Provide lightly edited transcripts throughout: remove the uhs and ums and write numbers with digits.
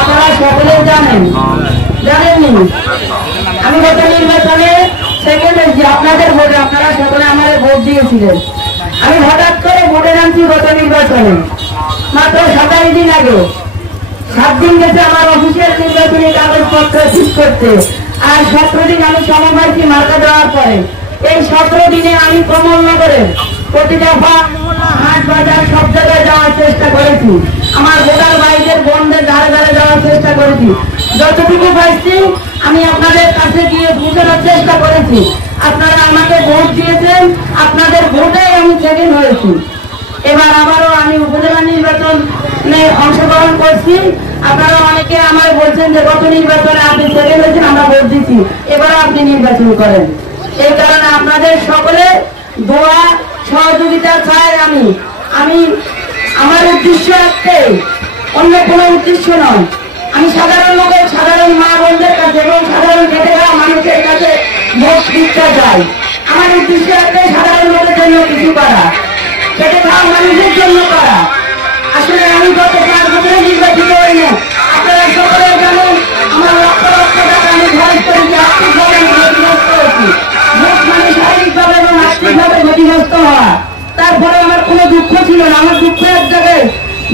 আপনারা সকলে জানেননি আমি গত নির্বাচনে সেকেন্ড হয়েছি আপনাদের ভোটে, আপনারা সকলে আমাদের ভোট দিয়েছিলেন। আমি হঠাৎ করে ভোটে নামছি গত নির্বাচনে, মাত্র 27 দিন আগে। 7 দিন গেছে আমার অফিসিয়াল নির্বাচনী কাগজপত্র ঠিক করতে, আর 17 দিন আমি সমবার্ষী মার্কা দেওয়ার পরে এই 17 দিনে আমি কমলনগরে প্রতিটা হাট বাজার সব জায়গায় যাওয়ার চেষ্টা করেছি। আমার ভোটার ভাইদের বোনদের ধারে ধারে যাওয়ার চেষ্টা করেছি। যতটুকু পাইছি আমি আপনাদের কাছে গিয়ে পৌঁছানোর চেষ্টা করেছি। আপনারা আমাকে ভোট দিয়েছেন, আপনাদের ভোটে আমি সেকেন্ড হয়েছি। এবার আবারও আমি উপজেলা নির্বাচনে অংশগ্রহণ করছি। আপনারা অনেকে আমার বলছেন যে গত নির্বাচনে আপনি সেকেন্ড হয়েছেন, আমরা ভোট দিচ্ছি, এবারও আপনি নির্বাচন করেন। এই কারণে আপনাদের সকলে দোয়া সহযোগিতা চাই। আমি আমার উদ্দেশ্য একটাই, অন্য কোনো উদ্দেশ্য নয়। আমি সাধারণ লোকের, সাধারণ মা বোনদের কাছে এবং সাধারণ খেটে খাওয়া মানুষের কাছে ভোট ভিক্ষা চাই। আমার উদ্দেশ্য একটাই, সাধারণ লোকের জন্য কিছু করা, খেটে খাওয়া মানুষের জন্য করা। আসলে আমি গত 5 বছরে নির্বাচিত হইনি, আপনারা সকলে জানেন। আমার লক্ষ লক্ষ টাকা আমি খরচ করেছি, আর্থিকভাবে ক্ষতিগ্রস্ত হয়েছি। ভোট মানে শারীরিকভাবে এবং আর্থিকভাবে ক্ষতিগ্রস্ত হওয়া। তারপরে আমার কোনো দুঃখ ছিল না। আমার দুঃখ এক জায়গায়,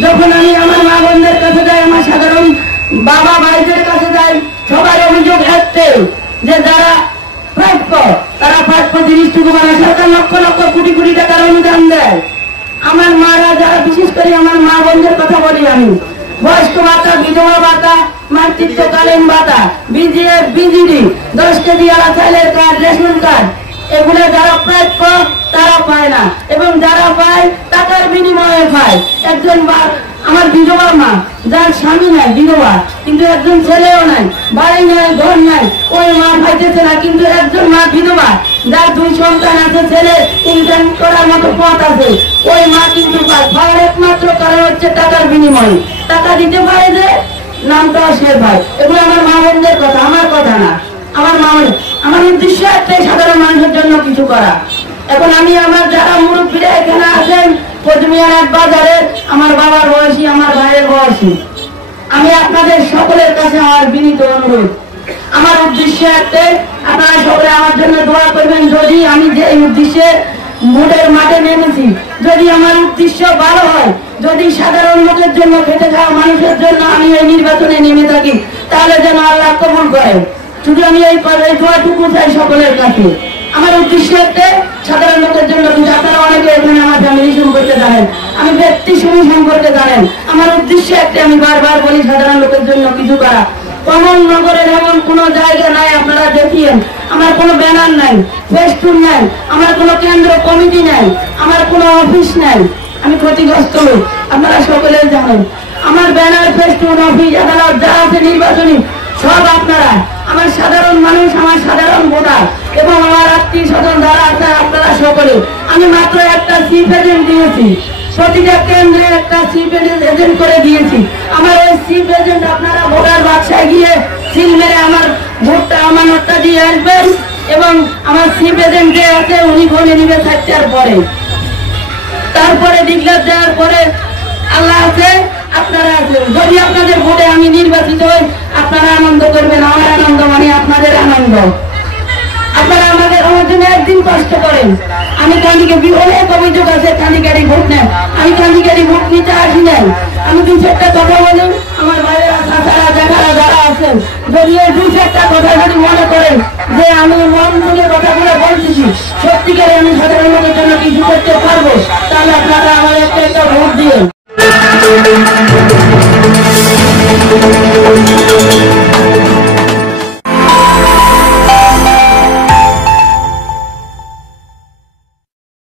যখন আমি আমার মা বোনদের কাছে যাই, আমার সাধারণ বাবা ভাইদের কাছে যাই, সবার অভিযোগ একটাই যে যারা প্রাপ্য তারা প্রাপ্য জিনিসটুকু মানে সরকার লক্ষ লক্ষ কোটি কোটি টাকার অনুদান দেয়। আমার মারা যারা, বিশেষ করে আমার মা বোনদের কথা বলি আমি, বয়স্ক ভাতা, বিধবা ভাতা, মাতৃত্বকালীন ভাতা, বিজিএফ, বিজিডি, 10 কেজি আলা চালের কার্ড, রেশন কার্ড, এগুলো যারা প্রাপ্য তারা পায় না, এবং যারা পায় টাকার বিনিময়ে পায়। একজন আমার বিধবা মা, যার স্বামী নাই, বিধবা, কিন্তু একজন ছেলেও নাই, বাড়ি নাই, ঘর নাই, ওই মা পাইতেছে না। কিন্তু একজন মা বিধবা, যার 2 সন্তান আছে, ছেলে ইনকাম করার মতো পথ আছে, ওই মা কিন্তু পাওয়ার একমাত্র কারণ হচ্ছে টাকার বিনিময়ে। টাকা দিতে পারে যে নামটাও সে পায়। এগুলো আমার মা বোনদের কথা, আমার কথা না। আমার উদ্দেশ্য একটাই, সাধারণ মানুষের জন্য কিছু করা। এখন আমি আমার যারা মুরব্বীরা এখানে আছেন, কোচবিহার বাজারের, আমার বাবার বয়সী, আমার ভাইয়ের বয়সী, আমি আপনাদের সকলের কাছে আমার বিনীত অনুরোধ, আমার উদ্দেশ্য একটাই, আপনারা সকলে আমার জন্য দোয়া করবেন। যদি আমি যে উদ্দেশ্যে ভোটের মাঠে নেমেছি, যদি আমার উদ্দেশ্য ভালো হয়, যদি সাধারণ লোকের জন্য, খেটে খাওয়া মানুষের জন্য আমি এই নির্বাচনে নেমে থাকি, তাহলে যেন আল্লাহ কবুল করে। শুধু আমি এই দোয়াটুকু চাই সকলের কাছে। আমার উদ্দেশ্য একটা, সাধারণ লোকের জন্য কিছু। আপনারা অনেকে এখানে আমার ফ্যামিলি সম্পর্কে জানেন, আমি ব্যক্তি সমূহ সম্পর্কে জানেন। আমার উদ্দেশ্য একটা, আমি বারবার বলি, সাধারণ লোকের জন্য কিছু করা। কমলনগরের এমন কোন জায়গা নাই আপনারা দেখিয়েন, আমার কোনো ব্যানার নাই, ফেস্টুন নাই, আমার কোনো কেন্দ্র কমিটি নাই, আমার কোনো অফিস নাই। আমি ক্ষতিগ্রস্ত লোক, আপনারা সকলে জানেন। আমার ব্যানার, ফেস্টুন, অফিস, আদালত যা আছে নির্বাচনী, সব আপনারা, আমার সাধারণ মানুষ, আমার সাধারণ ভোটার এবং আমার আত্মীয় স্বজন যারা আছে, আপনারা সকলে। আমি মাত্র একটা চিফ এজেন্ট দিয়েছি, প্রতিটা কেন্দ্রে একটা চিফ এজেন্ট করে দিয়েছি। আমার ওই চিফ এজেন্ট আপনারা ভোটার বাক্সায় গিয়ে সিল মেরে আমার ভোটটা আমানতটা দিয়ে আসবেন, এবং আমার চিফ এজেন্ট যে আছে উনি বলে নিবে 4টার পরে। তারপরে ডিক্লেয়ার দেওয়ার পরে আল্লাহ আছে, আপনারা আছেন। যদি আপনাদের ভোটে আমি নির্বাচিত হই, আপনারা আনন্দ করবেন। আমার আনন্দ মানে আপনাদের আনন্দ। আপনারা আমার জন্য একদিন কষ্ট করেন। আমি কান্দিকাটি, অনেক অভিযোগ আছে কান্দিকাটি ভোট নেন, আমি কান্দিকাটি ভোট নিতে আসি নাই। আমি 2-4টা কথা বলি, আমার ভাইয়েরা, চাচারা, জ্যাঠারা যারা আছেন, যদি এই 2-4টা কথা যদি মনে করেন যে আমি মন থেকে কথাগুলো বলতেছি, সত্যিকারে আমি সাধারণ লোকের জন্য কিছু করতে পারবো, তাহলে আপনারা আমার একটা ভোট দিয়ে